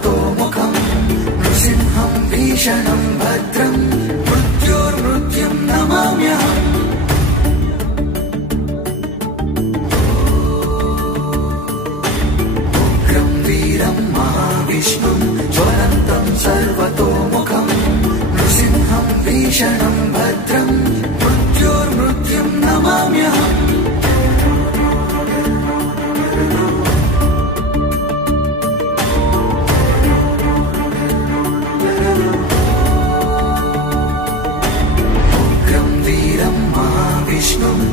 सर्वतोमुखम् नृसिंहम् भीषणम् भद्रम् मृत्योर्मृत्युम् नमाम्यहम्। उग्रम् वीरम् महाविष्णुम् ज्वलन्तम् सर्वतोमुखम् नृसिंहम् भीषणम् भद्रम् मृत्योर्मृत्युम् नमाम्यहम्। उग्रम् वीरम् महाविष्णुम्